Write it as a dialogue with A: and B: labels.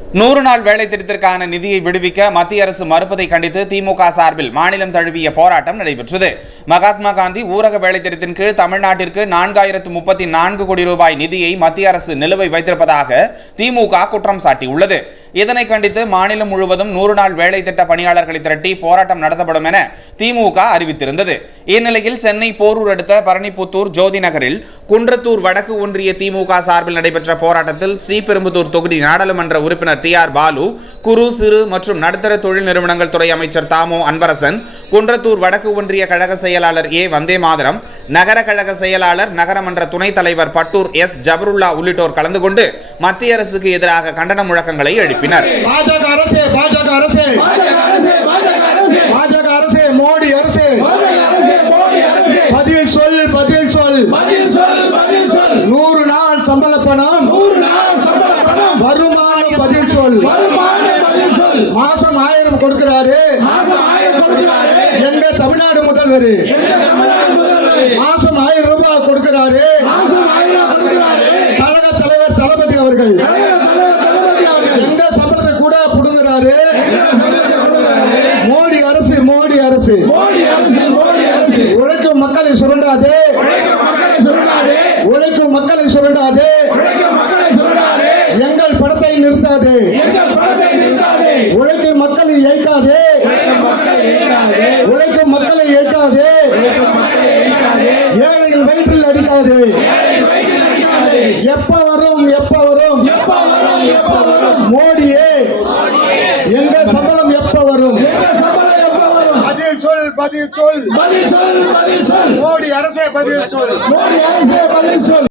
A: 100 நாள் வேலை திட்டத்திற்கான நிதியை விடுவிக்க மத்திய அரசு மறுப்பதை கண்டித்து திமுக சார்பில் மாநிலம் தழுவிய போராட்டம் நடைபெற்றது. மகாத்மா காந்தி ஊரக வேலை திட்டத்தின் கீழ் தமிழ்நாட்டிற்கு 4034 கோடி ரூபாய் நிதியை மத்திய அரசு நிலுவை வைத்திருப்பதாக திமுக குற்றம் சாட்டியுள்ளது. இதனை கண்டித்து மாநிலம் முழுவதும் 100 நாள் வேலை திட்ட பணியாளர்களை திரட்டி போராட்டம் நடத்தப்படும் என திமுக அறிவித்திருந்தது. இந்நிலையில் சென்னை போரூர் அடுத்த பரணிப்புத்தூர் ஜோதி நகரில் குன்றத்தூர் வடக்கு ஒன்றிய திமுக சார்பில் நடைபெற்ற போராட்டத்தில் ஸ்ரீபெரும்புதூர் தொகுதி நாடாளுமன்ற உறுப்பினர் TR பாலு, குறு சிறு மற்றும் நடுத்தர தொழில் நிறுவனங்கள் துறை அமைச்சர் தாமோ அன்பரசன், குன்றத்தூர் வடக்கு ஒன்றிய கழக செயலாளர் வந்தே மாதரம், நகர கழக செயலாளர் நகரமன்ற துணைத் தலைவர் பட்டூர் ஜபருல்லா உள்ளிட்டோர் கலந்து கொண்டு மத்திய அரசுக்கு எதிராக கண்டன முழக்கங்களை எழுப்பினர்.
B: மோடி அரசு பதில் சொல், பதில் சொல், 100 நாள் சம்பள பணம் வருமானம் பதில் சொல். மாசம் 1000 கொடுக்கிறாரு எங்க தமிழ்நாடு முதல்வர். மாசம் 1000 ரூபாய் கொடுக்கிறாரு கழக தலைவர் தளபதி அவர்கள். எங்க சம்பளத்தை கூட புடுங்குறாரு மோடி அரசு. மோடி அரசு உழைக்கும் மக்களை சுரண்டாதே, உழைக்கும் மக்களை சுரண்டாதே, எங்கள் பணத்தை நிறுத்தாதே, உழைக்கும் மக்களை ஏய்க்காதே, உழைக்கும் மக்களை ஏய்க்காதே, ஏழைகள் வயிற்றில் அடிக்காதே. எப்ப வரும், எப்ப வரும் மோடியே, எங்க சம்பளம் எப்ப வரும்? பதில் சொல், பதில் சொல், மோடி அரசே பதில் சொல்.